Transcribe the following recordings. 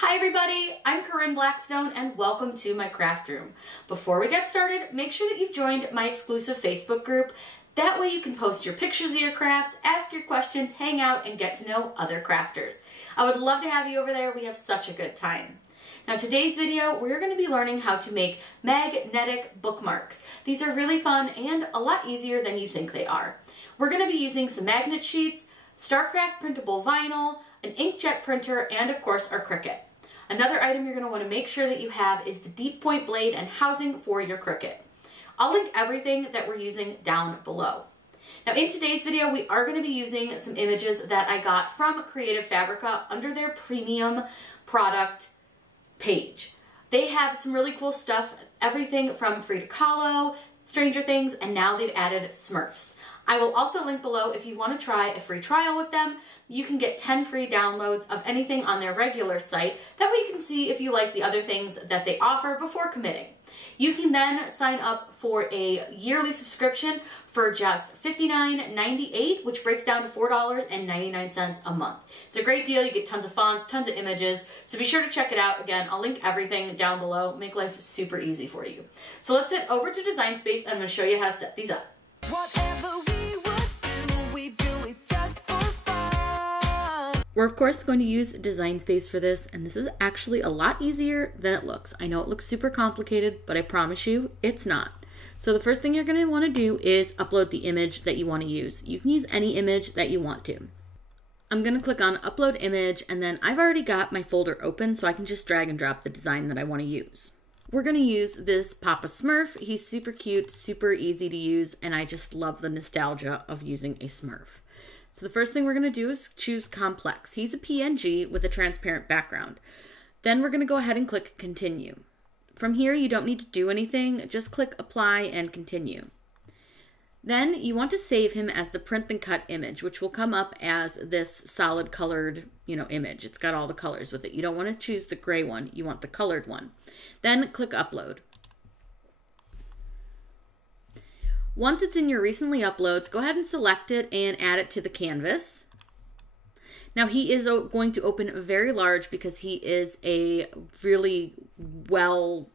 Hi everybody, I'm Corinne Blackstone and welcome to my craft room. Before we get started, make sure that you've joined my exclusive Facebook group. That way you can post your pictures of your crafts, ask your questions, hang out, and get to know other crafters. I would love to have you over there. We have such a good time. Now today's video, we're going to be learning how to make magnetic bookmarks. These are really fun and a lot easier than you think they are. We're going to be using some magnet sheets, StarCraft printable vinyl, an inkjet printer, and of course our Cricut. Another item you're going to want to make sure that you have is the deep point blade and housing for your Cricut. I'll link everything that we're using down below. Now in today's video, we are going to be using some images that I got from Creative Fabrica under their premium product page. They have some really cool stuff, everything from Frida Kahlo, Stranger Things, and now they've added Smurfs. I will also link below if you want to try a free trial with them. You can get 10 free downloads of anything on their regular site. That way you can see if you like the other things that they offer before committing. You can then sign up for a yearly subscription for just $59.98, which breaks down to $4.99 a month. It's a great deal. You get tons of fonts, tons of images, so be sure to check it out. Again, I'll link everything down below. Make life super easy for you. So let's head over to Design Space and I'm going to show you how to set these up. Whatever we do it just for fun. We're of course going to use Design Space for this, and this is actually a lot easier than it looks. I know it looks super complicated, but I promise you it's not. So the first thing you're going to want to do is upload the image that you want to use. You can use any image that you want to. I'm going to click on Upload Image, and then I've already got my folder open, so I can just drag and drop the design that I want to use. We're going to use this Papa Smurf. He's super cute, super easy to use, and I just love the nostalgia of using a Smurf. So the first thing we're going to do is choose Complex. He's a PNG with a transparent background. Then we're going to go ahead and click Continue. From here, you don't need to do anything. Just click Apply and Continue. Then you want to save him as the print and cut image, which will come up as this solid colored, image. It's got all the colors with it. You don't want to choose the gray one. You want the colored one. Then click Upload. Once it's in your recently uploads, go ahead and select it and add it to the canvas. Now he is going to open very large because he is a really well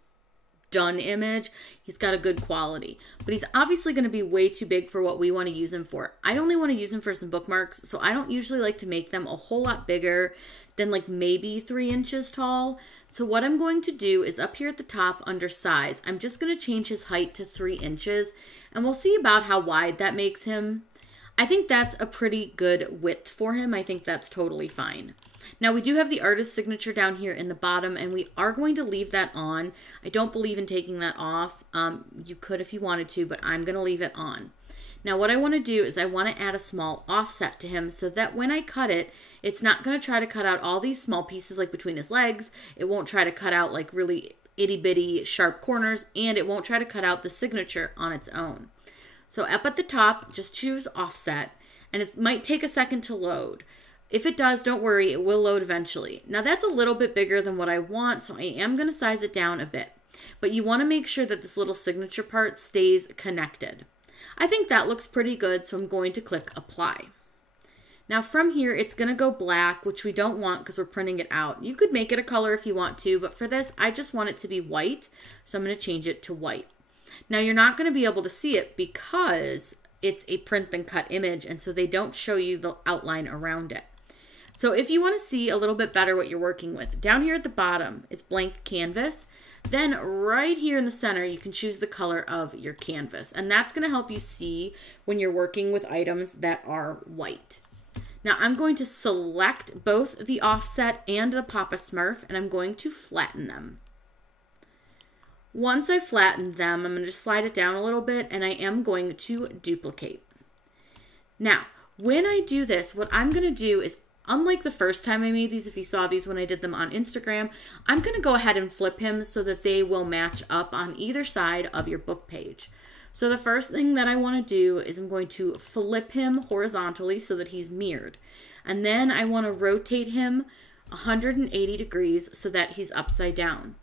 done image. He's got a good quality, but he's obviously going to be way too big for what we want to use him for. I only want to use him for some bookmarks, so I don't usually like to make them a whole lot bigger than like maybe 3 inches tall. So what I'm going to do is up here at the top under size, I'm just going to change his height to 3 inches, and we'll see about how wide that makes him. I think that's a pretty good width for him. I think that's totally fine. Now we do have the artist signature down here in the bottom, and we are going to leave that on. I don't believe in taking that off. You could if you wanted to, but I'm going to leave it on. Now what I want to do is I want to add a small offset to him so that when I cut it, it's not going to try to cut out all these small pieces like between his legs. It won't try to cut out like really itty bitty sharp corners, and it won't try to cut out the signature on its own. So up at the top, just choose offset, and it might take a second to load. If it does, don't worry, it will load eventually. Now that's a little bit bigger than what I want, so I am going to size it down a bit. But you want to make sure that this little signature part stays connected. I think that looks pretty good, so I'm going to click Apply. Now from here, it's going to go black, which we don't want because we're printing it out. You could make it a color if you want to, but for this, I just want it to be white, so I'm going to change it to white. Now you're not going to be able to see it because it's a print and cut image, and so they don't show you the outline around it. So if you want to see a little bit better what you're working with, down here at the bottom is blank canvas. Then right here in the center, you can choose the color of your canvas, and that's going to help you see when you're working with items that are white. Now I'm going to select both the offset and the Papa Smurf, and I'm going to flatten them. Once I flattened them, I'm going to slide it down a little bit, and I am going to duplicate. Now, when I do this, what I'm going to do is, unlike the first time I made these, if you saw these when I did them on Instagram, I'm going to go ahead and flip him so that they will match up on either side of your book page. So the first thing that I want to do is I'm going to flip him horizontally so that he's mirrored. And then I want to rotate him 180 degrees so that he's upside down.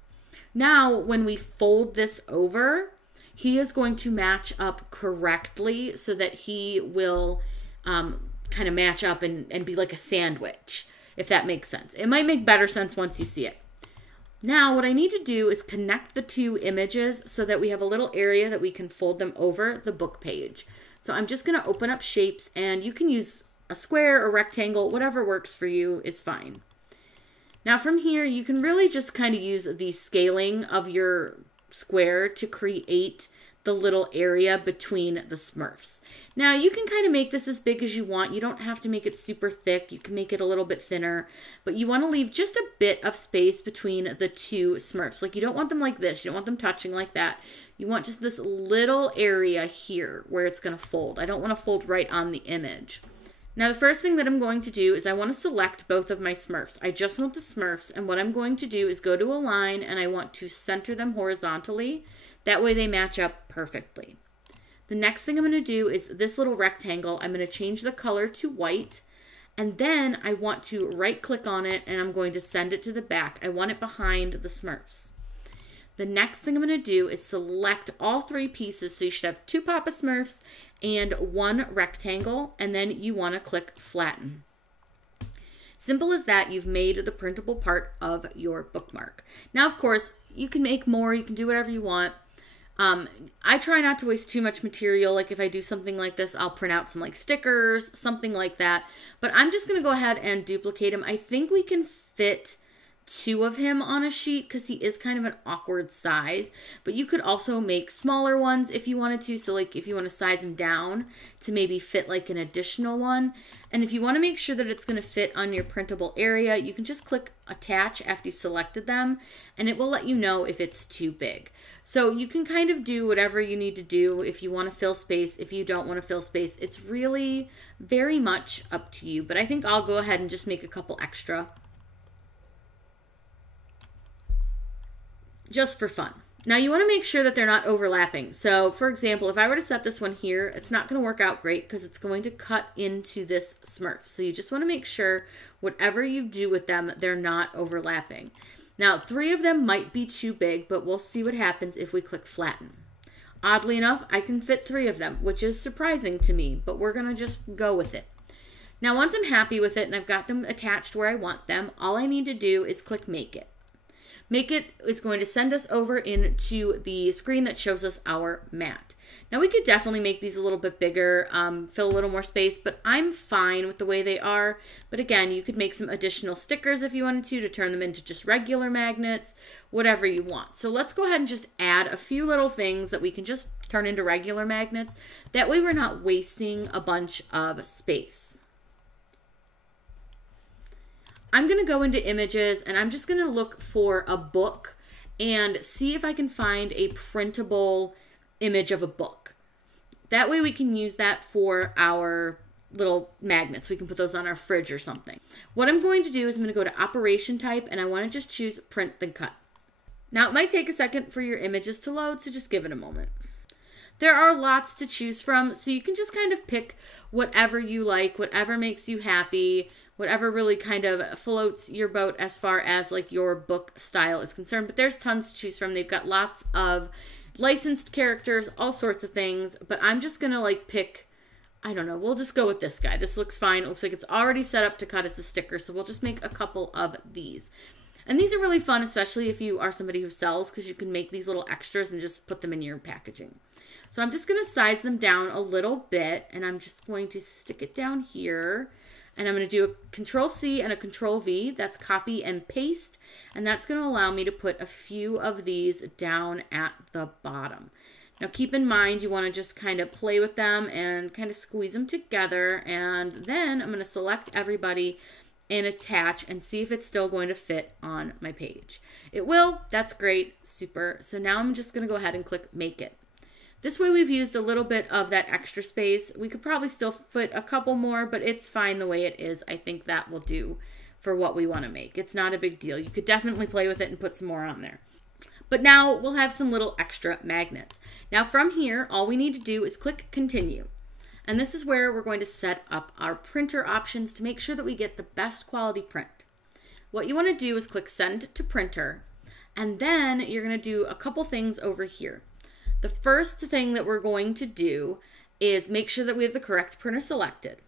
Now, when we fold this over, he is going to match up correctly so that he will kind of match up and be like a sandwich. if that makes sense. It might make better sense once you see it. Now, what I need to do is connect the two images so that we have a little area that we can fold them over the book page. So I'm just going to open up shapes, and you can use a square or rectangle, whatever works for you is fine. Now from here, you can really just kind of use the scaling of your square to create the little area between the Smurfs. Now you can kind of make this as big as you want. You don't have to make it super thick. You can make it a little bit thinner, but you want to leave just a bit of space between the two Smurfs. Like, you don't want them like this. You don't want them touching like that. You want just this little area here where it's going to fold. I don't want to fold right on the image. Now the first thing that I'm going to do is I want to select both of my Smurfs. I just want the Smurfs, and what I'm going to do is go to a line, and I want to center them horizontally. That way they match up perfectly. The next thing I'm going to do is this little rectangle. I'm going to change the color to white, and then I want to right click on it, and I'm going to send it to the back. I want it behind the Smurfs. The next thing I'm going to do is select all three pieces. So you should have 2 Papa Smurfs and 1 rectangle, and then you want to click flatten. Simple as that, you've made the printable part of your bookmark. Now, of course, you can make more, you can do whatever you want. I try not to waste too much material. Like, if I do something like this, I'll print out some like stickers, something like that. But I'm just going to go ahead and duplicate him. I think we can fit 2 of him on a sheet because he is kind of an awkward size, but you could also make smaller ones if you wanted to. So like if you want to size him down to maybe fit like an additional one. And if you want to make sure that it's going to fit on your printable area, you can just click attach after you've selected them, and it will let you know if it's too big. So you can kind of do whatever you need to do if you want to fill space, if you don't want to fill space. It's really very much up to you, but I think I'll go ahead and just make a couple extra just for fun. Now you want to make sure that they're not overlapping. So for example, if I were to set this one here, it's not going to work out great because it's going to cut into this Smurf. So you just want to make sure whatever you do with them, they're not overlapping. Now 3 of them might be too big, but we'll see what happens if we click flatten. Oddly enough, I can fit 3 of them, which is surprising to me, but we're going to just go with it. Now once I'm happy with it and I've got them attached where I want them, all I need to do is click make it. Make it is going to send us over into the screen that shows us our mat. Now we could definitely make these a little bit bigger, fill a little more space, but I'm fine with the way they are. But again, you could make some additional stickers if you wanted to turn them into just regular magnets, whatever you want. So let's go ahead and just add a few little things that we can just turn into regular magnets. That way we're not wasting a bunch of space. I'm going to go into images, and I'm just going to look for a book and see if I can find a printable image of a book. That way we can use that for our little magnets. We can put those on our fridge or something. What I'm going to do is I'm going to go to operation type, and I want to just choose print then cut. Now it might take a second for your images to load, so just give it a moment. There are lots to choose from, so you can just kind of pick whatever you like, whatever makes you happy, whatever really kind of floats your boat as far as like your book style is concerned. But there's tons to choose from. They've got lots of licensed characters, all sorts of things. But I'm just going to like pick, I don't know, we'll just go with this guy. This looks fine. It looks like it's already set up to cut as a sticker. So we'll just make a couple of these. And these are really fun, especially if you are somebody who sells, because you can make these little extras and just put them in your packaging. So I'm just going to size them down a little bit, and I'm just going to stick it down here. And I'm going to do a Control-C and a Control-V. That's copy and paste. And that's going to allow me to put a few of these down at the bottom. Now keep in mind, you want to just kind of play with them and kind of squeeze them together. And then I'm going to select everybody and attach and see if it's still going to fit on my page. It will. That's great. Super. So now I'm just going to go ahead and click Make It. This way we've used a little bit of that extra space. We could probably still fit a couple more, but it's fine the way it is. I think that will do for what we want to make. It's not a big deal. You could definitely play with it and put some more on there. But now we'll have some little extra magnets. Now from here, all we need to do is click Continue. And this is where we're going to set up our printer options to make sure that we get the best quality print. What you want to do is click Send to Printer, and then you're going to do a couple things over here. The first thing that we're going to do is make sure that we have the correct printer selected.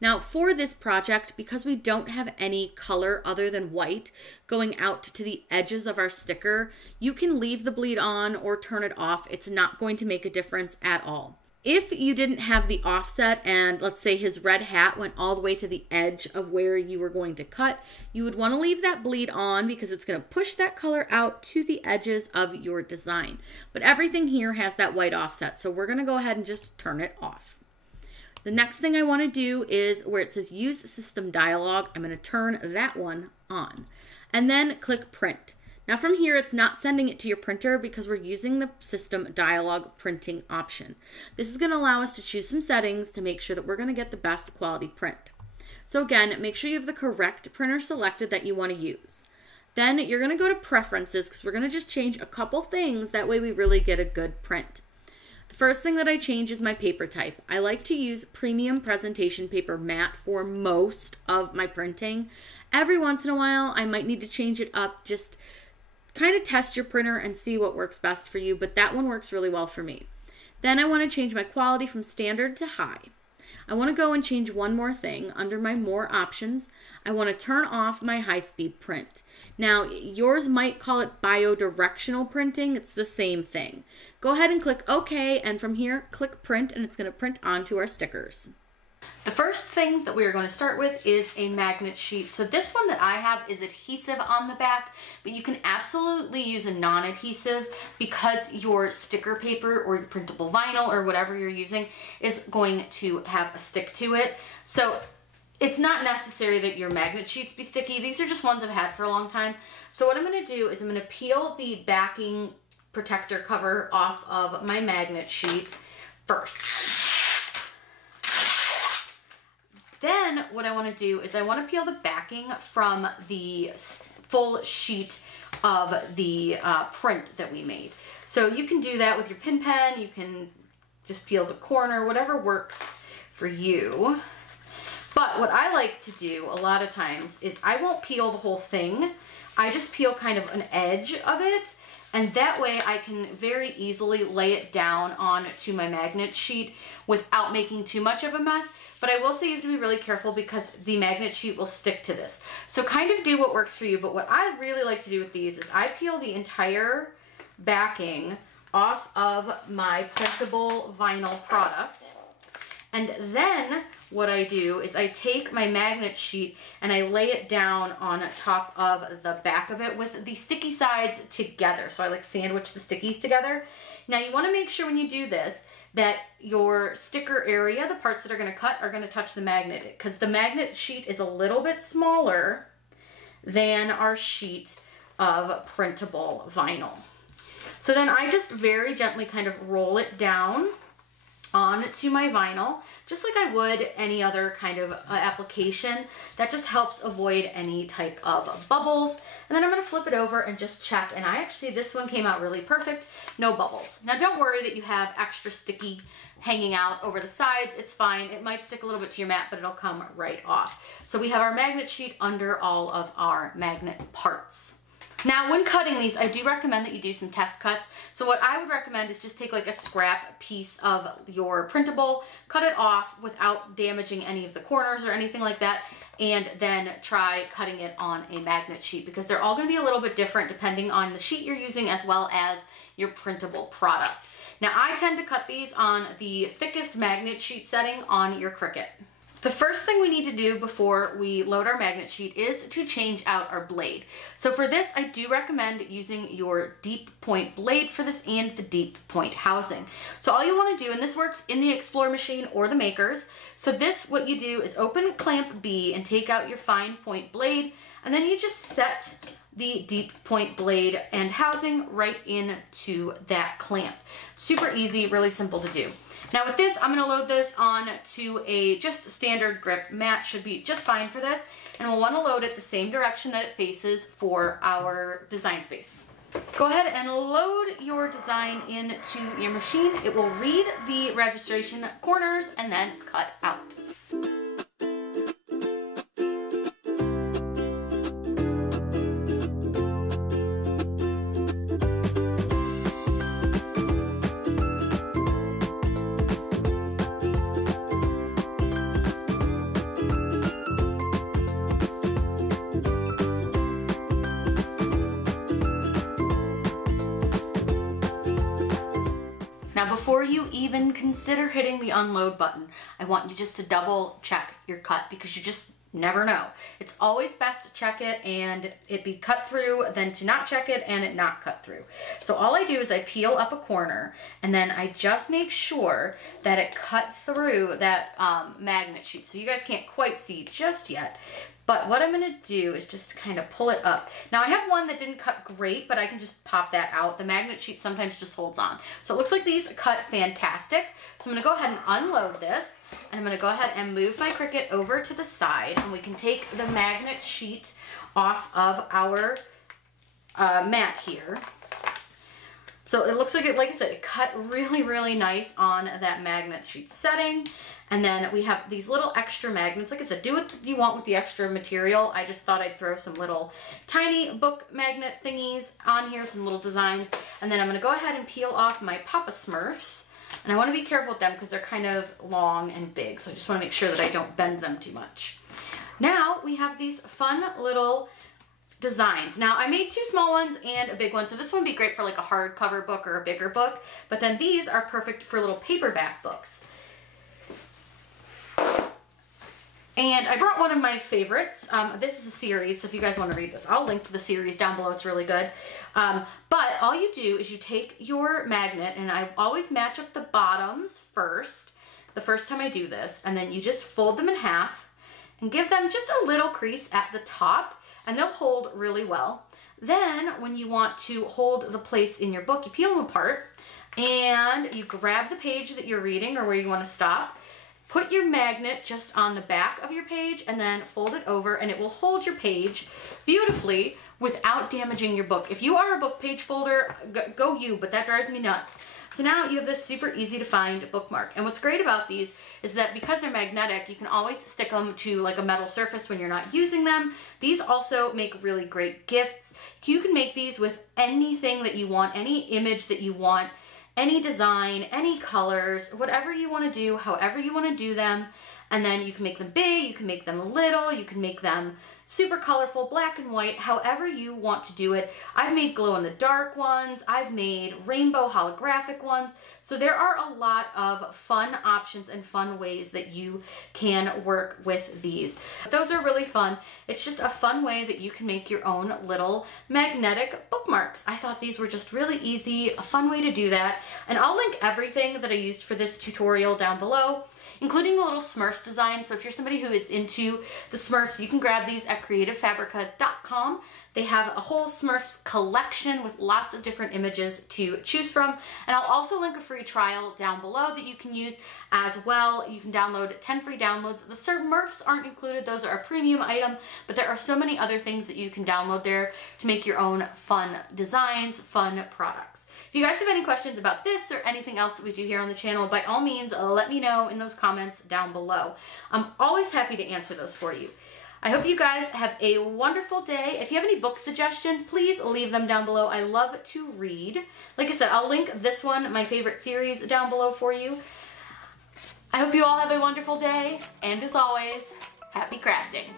Now for this project, because we don't have any color other than white going out to the edges of our sticker, you can leave the bleed on or turn it off. It's not going to make a difference at all. If you didn't have the offset and let's say his red hat went all the way to the edge of where you were going to cut, you would want to leave that bleed on because it's going to push that color out to the edges of your design. But everything here has that white offset, so we're going to go ahead and just turn it off. The next thing I want to do is where it says use system dialog, I'm going to turn that one on and then click print. Now from here, it's not sending it to your printer because we're using the system dialog printing option. This is going to allow us to choose some settings to make sure that we're going to get the best quality print. So again, make sure you have the correct printer selected that you want to use. Then you're going to go to preferences because we're going to just change a couple things. That way we really get a good print. The first thing that I change is my paper type. I like to use premium presentation paper matte for most of my printing. Every once in a while, I might need to change it up. Just kind of test your printer and see what works best for you, but that one works really well for me. Then I want to change my quality from standard to high. I want to go and change one more thing. Under my more options, I want to turn off my high-speed print. Now, yours might call it bidirectional printing. It's the same thing. Go ahead and click OK, and from here, click print, and it's going to print onto our stickers. The first things that we are going to start with is a magnet sheet. So this one that I have is adhesive on the back, but you can absolutely use a non-adhesive because your sticker paper or your printable vinyl or whatever you're using is going to have a stick to it. So it's not necessary that your magnet sheets be sticky. These are just ones I've had for a long time. So what I'm going to do is I'm going to peel the backing protector cover off of my magnet sheet first. Then what I want to do is I want to peel the backing from the full sheet of the print that we made. So you can do that with your pin pen. You can just peel the corner, whatever works for you. But what I like to do a lot of times is I won't peel the whole thing. I just peel kind of an edge of it. And that way I can very easily lay it down onto my magnet sheet without making too much of a mess. But I will say you have to be really careful because the magnet sheet will stick to this. So kind of do what works for you. But what I really like to do with these is I peel the entire backing off of my printable vinyl product. And then what I do is I take my magnet sheet and I lay it down on top of the back of it with the sticky sides together. So I like sandwich the stickies together. Now you want to make sure when you do this that your sticker area, the parts that are going to cut, are going to touch the magnet, because the magnet sheet is a little bit smaller than our sheet of printable vinyl. So then I just very gently kind of roll it down onto my vinyl, just like I would any other kind of application. That just helps avoid any type of bubbles. And then I'm going to flip it over and just check. And this one came out really perfect. No bubbles. Now don't worry that you have extra sticky hanging out over the sides. It's fine. It might stick a little bit to your mat, but it'll come right off. So we have our magnet sheet under all of our magnet parts. Now, when cutting these, I do recommend that you do some test cuts. So what I would recommend is just take like a scrap piece of your printable, cut it off without damaging any of the corners or anything like that, and then try cutting it on a magnet sheet, because they're all going to be a little bit different depending on the sheet you're using as well as your printable product. Now, I tend to cut these on the thickest magnet sheet setting on your Cricut. The first thing we need to do before we load our magnet sheet is to change out our blade. So for this, I do recommend using your deep point blade for this and the deep point housing. So all you want to do, and this works in the Explore machine or the Makers, so this, what you do is open clamp B and take out your fine point blade, and then you just set the deep point blade and housing right into that clamp. Super easy, really simple to do. Now with this, I'm going to load this on to a just standard grip mat. Should be just fine for this. And we'll want to load it the same direction that it faces for our design space. Go ahead and load your design into your machine. It will read the registration corners and then cut out. Now before you even consider hitting the unload button, I want you just to double check your cut because you just never know. It's always best to check it and it be cut through than to not check it and it not cut through. So all I do is I peel up a corner and then I just make sure that it cut through that magnet sheet. So you guys can't quite see just yet. But what I'm gonna do is just kind of pull it up. Now I have one that didn't cut great, but I can just pop that out. The magnet sheet sometimes just holds on. So it looks like these cut fantastic. So I'm gonna go ahead and unload this, and I'm gonna go ahead and move my Cricut over to the side, and we can take the magnet sheet off of our mat here. So it looks like it, like I said, it cut really, really nice on that magnet sheet setting. And then we have these little extra magnets. Like I said, do what you want with the extra material. I just thought I'd throw some little tiny book magnet thingies on here, some little designs. And then I'm gonna go ahead and peel off my Papa Smurfs. And I wanna be careful with them because they're kind of long and big. So I just wanna make sure that I don't bend them too much. Now we have these fun little designs. Now I made 2 small ones and a big one. So this one would be great for like a hardcover book or a bigger book. But then these are perfect for little paperback books. And I brought one of my favorites. This is a series, so if you guys want to read this, I'll link to the series down below. It's really good. But all you do is you take your magnet, and I always match up the bottoms first, the first time I do this, and then you just fold them in half and give them just a little crease at the top, and they'll hold really well. Then when you want to hold the place in your book, you peel them apart, and you grab the page that you're reading or where you want to stop. Put your magnet just on the back of your page and then fold it over, and it will hold your page beautifully without damaging your book. If you are a book page folder, go you, but that drives me nuts. So now you have this super easy to find bookmark. And what's great about these is that because they're magnetic, you can always stick them to like a metal surface when you're not using them. These also make really great gifts. You can make these with anything that you want, any image that you want, any design, any colors, whatever you want to do, however you want to do them. And then you can make them big, you can make them little, you can make them super colorful, black and white, however you want to do it. I've made glow-in-the-dark ones, I've made rainbow holographic ones. So there are a lot of fun options and fun ways that you can work with these. Those are really fun. It's just a fun way that you can make your own little magnetic bookmarks. I thought these were just really easy, a fun way to do that. And I'll link everything that I used for this tutorial down below, including the little Smurfs design. So if you're somebody who is into the Smurfs, you can grab these at creativefabrica.com. They have a whole Smurfs collection with lots of different images to choose from. And I'll also link a free trial down below that you can use as well. You can download 10 free downloads. The Smurfs aren't included. Those are a premium item, but there are so many other things that you can download there to make your own fun designs, fun products. If you guys have any questions about this or anything else that we do here on the channel, by all means, let me know in those comments down below. I'm always happy to answer those for you. I hope you guys have a wonderful day. If you have any book suggestions, please leave them down below. I love to read. Like I said, I'll link this one, my favorite series, down below for you. I hope you all have a wonderful day, and as always, happy crafting.